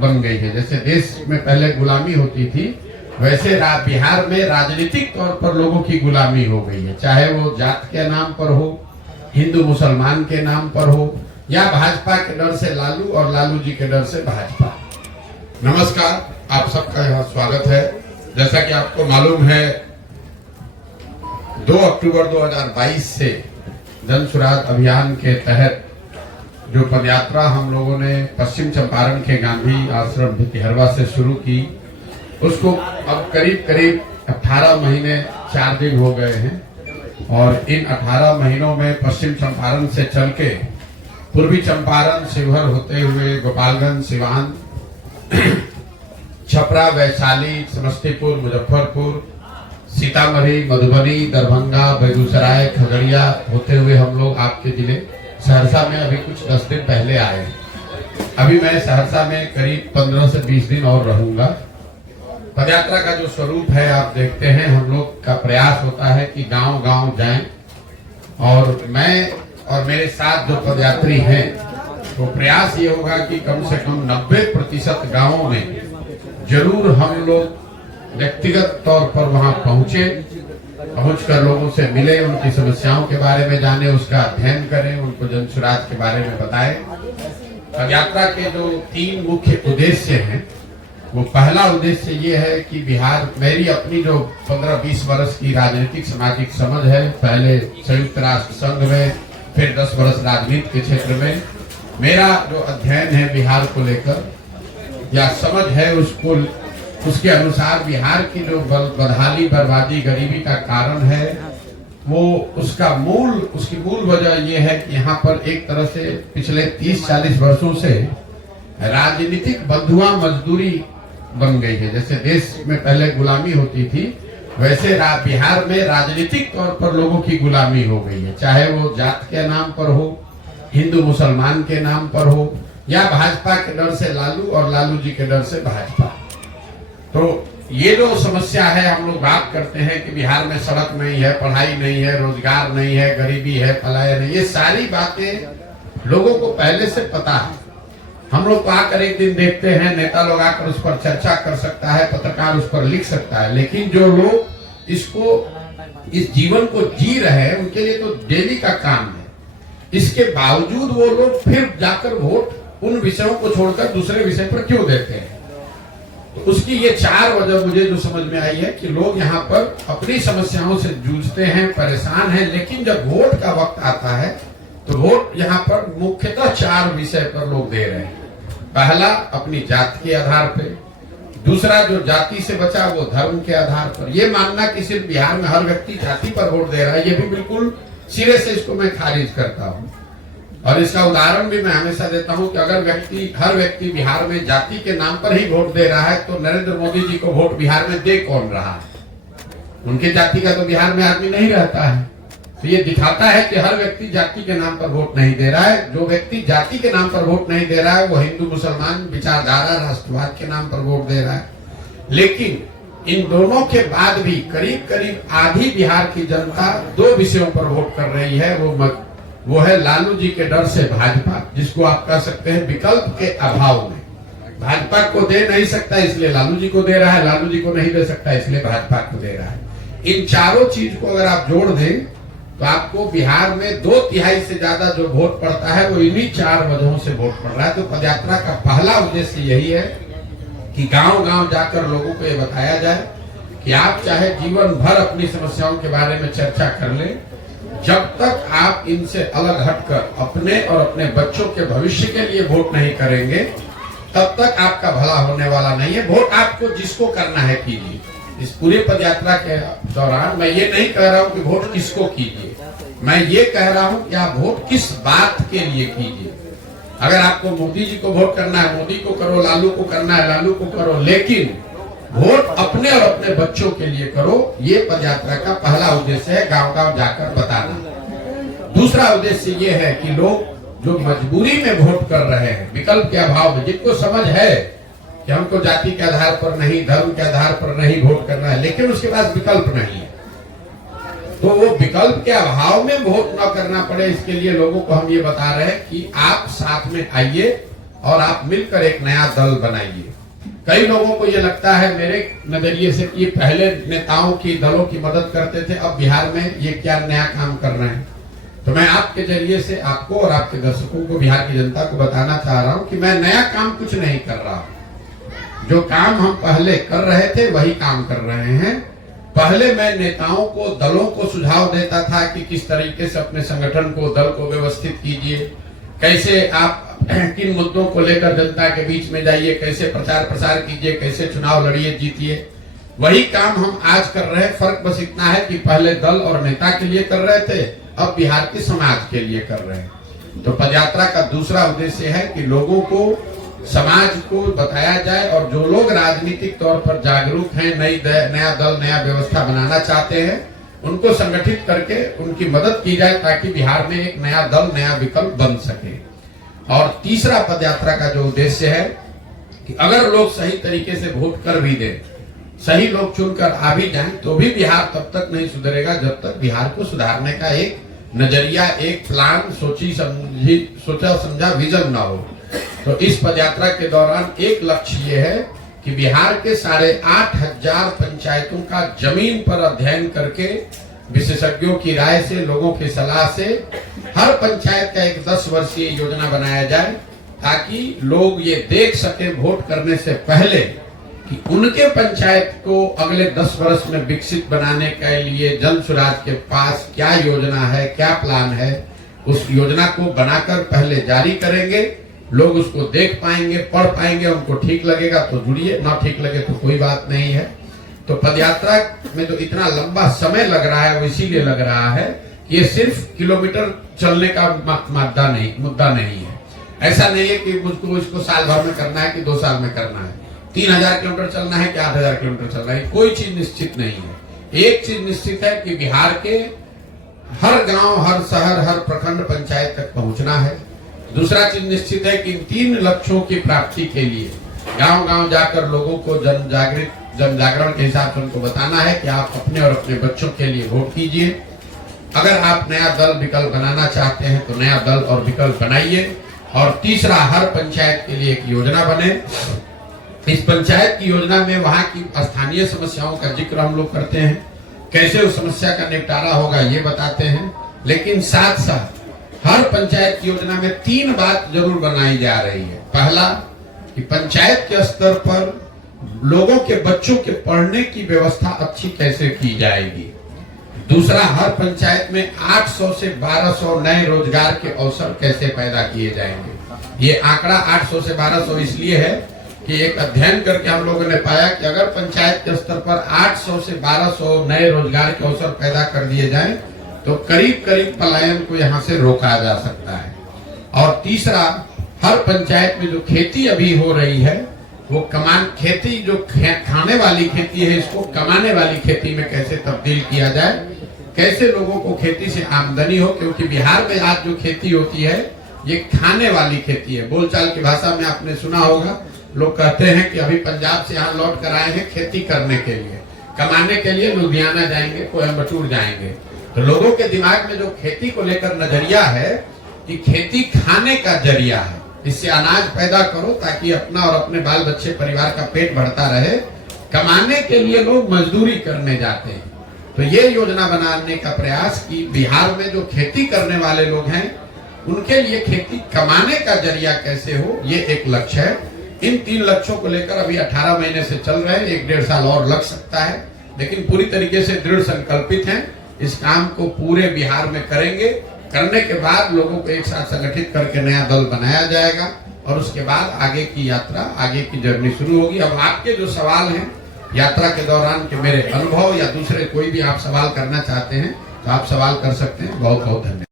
बन गई है। जैसे देश में पहले गुलामी होती थी, वैसे बिहार में राजनीतिक तौर पर लोगों की गुलामी हो गई है, चाहे वो जात के नाम पर हो, हिंदू मुसलमान के नाम पर हो, या भाजपा के डर से लालू और लालू जी के डर से भाजपा। नमस्कार, आप सबका यहाँ स्वागत है। जैसा कि आपको मालूम है, 2 अक्टूबर 2022 से जन सुराज अभियान के तहत जो पदयात्रा हम लोगों ने पश्चिम चंपारण के गांधी आश्रम भितिहरवा से शुरू की, उसको अब करीब 18 महीने 4 दिन हो गए हैं। और इन 18 महीनों में पश्चिम चंपारण से चल के पूर्वी चंपारण, शिवहर होते हुए गोपालगंज, सिवान, छपरा, वैशाली, समस्तीपुर, मुजफ्फरपुर, सीतामढ़ी, मधुबनी, दरभंगा, बेगूसराय, खगड़िया होते हुए हम लोग आपके जिले सहरसा में अभी कुछ 10 दिन पहले आए। अभी मैं सहरसा में करीब 15 से 20 दिन और रहूंगा। पदयात्रा का जो स्वरूप है आप देखते हैं, हम लोग का प्रयास होता है कि गांव-गांव जाएं, और मैं और मेरे साथ जो पदयात्री हैं, तो प्रयास ये होगा कि कम से कम 90% गांवों में जरूर हम लोग व्यक्तिगत तौर पर वहां पहुंचकर लोगों से मिले, उनकी समस्याओं के बारे में जाने, उसका अध्ययन करें, उनको जन सुराज के बारे में बताएं। पदयात्रा के जो 3 मुख्य उद्देश्य हैं, वो पहला उद्देश्य ये है कि बिहार, मेरी अपनी जो 15-20 वर्ष की राजनीतिक सामाजिक समझ है, पहले संयुक्त राष्ट्र संघ में, फिर 10 वर्ष राजनीति के क्षेत्र में, मेरा जो अध्ययन है बिहार को लेकर या समझ है, उसके अनुसार बिहार की जो बदहाली, बर्बादी, गरीबी का कारण है, वो उसकी मूल वजह ये है कि यहाँ पर एक तरह से पिछले 30-40 वर्षों से राजनीतिक बंधुआ मजदूरी बन गई है। जैसे देश में पहले गुलामी होती थी, वैसे बिहार में राजनीतिक तौर पर लोगों की गुलामी हो गई है, चाहे वो जात के नाम पर हो, हिंदू मुसलमान के नाम पर हो, या भाजपा के डर से लालू और लालू जी के डर से भाजपा। तो ये जो समस्या है, हम लोग बात करते हैं कि बिहार में सड़क नहीं है, पढ़ाई नहीं है, रोजगार नहीं है, गरीबी है, पलायन है, ये सारी बातें लोगों को पहले से पता है। हम लोग तो आकर एक दिन देखते हैं, नेता लोग आकर उस पर चर्चा कर सकता है, पत्रकार उस पर लिख सकता है, लेकिन जो लोग इस जीवन को जी रहे हैं, उनके लिए तो डेली का काम है। इसके बावजूद वो लोग फिर जाकर वोट उन विषयों को छोड़कर दूसरे विषय पर क्यों देते हैं? तो उसकी ये 4 वजह मुझे जो समझ में आई है कि लोग यहाँ पर अपनी समस्याओं से जूझते हैं, परेशान हैं, लेकिन जब वोट का वक्त आता है तो वोट यहाँ पर मुख्यतः 4 विषय पर लोग दे रहे हैं। पहला, अपनी जाति के आधार पे। दूसरा, जो जाति से बचा वो धर्म के आधार पर। ये मानना कि सिर्फ बिहार में हर व्यक्ति जाति पर वोट दे रहा है, ये भी बिल्कुल सिरे से इसको मैं खारिज करता हूँ। और इसका उदाहरण भी मैं हमेशा देता हूं कि अगर हर व्यक्ति बिहार में जाति के नाम पर ही वोट दे रहा है, तो नरेंद्र मोदी जी को वोट बिहार में दे कौन रहा है? उनके जाति का तो बिहार में आदमी नहीं रहता है। तो ये दिखाता है कि हर व्यक्ति जाति के नाम पर वोट नहीं दे रहा है। जो व्यक्ति जाति के नाम पर वोट नहीं दे रहा है, वो हिंदू मुसलमान विचारधारा, राष्ट्रवाद के नाम पर वोट दे रहा है। लेकिन इन दोनों के बाद भी करीब आधी बिहार की जनता 2 विषयों पर वोट कर रही है। वो है लालू जी के डर से भाजपा, जिसको आप कह सकते हैं विकल्प के अभाव में। भाजपा को दे नहीं सकता इसलिए लालू जी को दे रहा है, लालू जी को नहीं दे सकता इसलिए भाजपा को दे रहा है। इन चारों चीज को अगर आप जोड़ दें तो आपको बिहार में 2/3 से ज्यादा जो वोट पड़ता है, वो इन्हीं 4 वजहों से वोट पड़ रहा है। तो पदयात्रा का पहला उद्देश्य यही है कि गांव-गांव जाकर लोगों को ये बताया जाए कि आप चाहे जीवन भर अपनी समस्याओं के बारे में चर्चा कर लें, जब तक आप इनसे अलग हटकर अपने और अपने बच्चों के भविष्य के लिए वोट नहीं करेंगे, तब तक आपका भला होने वाला नहीं है। वोट आपको जिसको करना है कीजिए। इस पूरे पदयात्रा के दौरान मैं ये नहीं कह रहा हूं कि वोट किसको कीजिए, मैं ये कह रहा हूं कि आप वोट किस बात के लिए कीजिए। अगर आपको मोदी जी को वोट करना है, मोदी को करो, लालू को करना है, लालू को करो, लेकिन वोट अपने और अपने बच्चों के लिए करो। ये पदयात्रा का पहला उद्देश्य है, गांव-गांव जाकर बताना। दूसरा उद्देश्य ये है कि लोग जो मजबूरी में वोट कर रहे हैं, विकल्प के अभाव में, जिनको समझ है कि हमको जाति के आधार पर नहीं, धर्म के आधार पर नहीं वोट करना है, लेकिन उसके पास विकल्प नहीं है, तो वो विकल्प के अभाव में वोट न करना पड़े, इसके लिए लोगों को हम ये बता रहे हैं कि आप साथ में आइए और आप मिलकर एक नया दल बनाइए। कई लोगों को ये लगता है मेरे नजरिए से कि पहले नेताओं की दलों की मदद करते थे, अब बिहार में ये क्या नया काम कर रहे हैं। तो मैं आपके जरिए से आपको और आपके दर्शकों को, बिहार की जनता को बताना चाह रहा हूं कि मैं नया काम कुछ नहीं कर रहा हूं। जो काम हम पहले कर रहे थे वही काम कर रहे हैं। पहले मैं नेताओं को, दलों को सुझाव देता था कि किस तरीके से अपने संगठन को, दल को व्यवस्थित कीजिए, कैसे आप किन मुद्दों को लेकर जनता के बीच में जाइए, कैसे प्रचार प्रसार कीजिए, कैसे चुनाव लड़िए, जीतिए। वही काम हम आज कर रहे हैं। फर्क बस इतना है कि पहले दल और नेता के लिए कर रहे थे, अब बिहार के समाज के लिए कर रहे हैं। तो पदयात्रा का दूसरा उद्देश्य है कि लोगों को, समाज को बताया जाए, और जो लोग राजनीतिक तौर पर जागरूक हैं, नया दल, नया व्यवस्था बनाना चाहते हैं, उनको संगठित करके उनकी मदद की जाए ताकि बिहार में एक नया दल, नया विकल्प बन सके। और तीसरा पदयात्रा का जो उद्देश्य है कि अगर लोग सही तरीके से वोट कर भी दें, सही लोग चुनकर आ भी जाएं, तो भी बिहार तब तक नहीं सुधरेगा जब तक बिहार को सुधारने का एक नजरिया, एक प्लान, सोचा समझा विजन ना हो। तो इस पदयात्रा के दौरान एक लक्ष्य ये है कि बिहार के 8,500 पंचायतों का जमीन पर अध्ययन करके, विशेषज्ञों की राय से, लोगों की सलाह से हर पंचायत का एक 10 वर्षीय योजना बनाया जाए, ताकि लोग ये देख सके वोट करने से पहले कि उनके पंचायत को अगले 10 वर्ष में विकसित बनाने के लिए जन सुराज के पास क्या योजना है, क्या प्लान है। उस योजना को बनाकर पहले जारी करेंगे, लोग उसको देख पाएंगे, पढ़ पाएंगे, उनको ठीक लगेगा तो जुड़िए, ना ठीक लगे तो कोई बात नहीं है। तो पदयात्रा में जो इतना लंबा समय लग रहा है वो इसीलिए लग रहा है कि ये सिर्फ किलोमीटर चलने का मुद्दा नहीं है। ऐसा नहीं है कि मुझको इसको साल भर में करना है कि 2 साल में करना है, 3000 किलोमीटर चलना है कि 8000 किलोमीटर चलना है, कोई चीज निश्चित नहीं है। एक चीज निश्चित है कि बिहार के हर गांव, हर शहर, हर प्रखंड पंचायत तक पहुंचना है। दूसरा चीज निश्चित है कि इन 3 लक्ष्यों की प्राप्ति के लिए गांव गांव जाकर लोगों को जन जागरण के हिसाब से उनको बताना है कि आप अपने और अपने बच्चों के लिए वोट कीजिए। अगर आप नया दल, विकल्प बनाना चाहते हैं तो नया दल और विकल्प बनाइए। और तीसरा, हर पंचायत के लिए एक योजना बने। इस पंचायत की योजना में वहां की स्थानीय समस्याओं का जिक्र हम लोग करते हैं, कैसे उस समस्या का निपटारा होगा ये बताते हैं। लेकिन साथ साथ हर पंचायत की योजना में 3 बात जरूर बनाई जा रही है। पहला, कि पंचायत के स्तर पर लोगों के बच्चों के पढ़ने की व्यवस्था अच्छी कैसे की जाएगी। दूसरा, हर पंचायत में 800 से 1200 नए रोजगार के अवसर कैसे पैदा किए जाएंगे। ये आंकड़ा 800 से 1200 इसलिए है कि एक अध्ययन करके हम लोगों ने पाया कि अगर पंचायत के स्तर पर 800 से 1200 नए रोजगार के अवसर पैदा कर दिए जाएं, तो करीब करीब पलायन को यहाँ से रोका जा सकता है। और तीसरा, हर पंचायत में जो खेती अभी हो रही है वो खेती जो खाने वाली खेती है, इसको कमाने वाली खेती में कैसे तब्दील किया जाए, कैसे लोगों को खेती से आमदनी हो। क्योंकि बिहार में आज जो खेती होती है ये खाने वाली खेती है। बोलचाल की भाषा में आपने सुना होगा, लोग कहते हैं कि अभी पंजाब से यहाँ लौट कर आए हैं खेती करने के लिए, कमाने के लिए लुधियाना जाएंगे, कोयम्बटूर जाएंगे। तो लोगों के दिमाग में जो खेती को लेकर नजरिया है कि खेती खाने का जरिया है, इससे अनाज पैदा करो ताकि अपना और अपने बाल बच्चे परिवार का पेट बढ़ता रहे। कमाने के लिए लोग मजदूरी करने जाते हैं। तो ये योजना बनाने का प्रयास कि बिहार में जो खेती करने वाले लोग हैं उनके लिए खेती कमाने का जरिया कैसे हो, ये एक लक्ष्य है। इन 3 लक्ष्यों को लेकर अभी 18 महीने से चल रहे हैं, 1-1.5 साल और लग सकता है, लेकिन पूरी तरीके से दृढ़ संकल्पित हैं। इस काम को पूरे बिहार में करेंगे। करने के बाद लोगों को एक साथ संगठित करके नया दल बनाया जाएगा और उसके बाद आगे की यात्रा, आगे की जर्नी शुरू होगी। अब आपके जो सवाल हैं यात्रा के दौरान के मेरे अनुभव या दूसरे कोई भी आप सवाल करना चाहते हैं तो आप सवाल कर सकते हैं। बहुत बहुत धन्यवाद।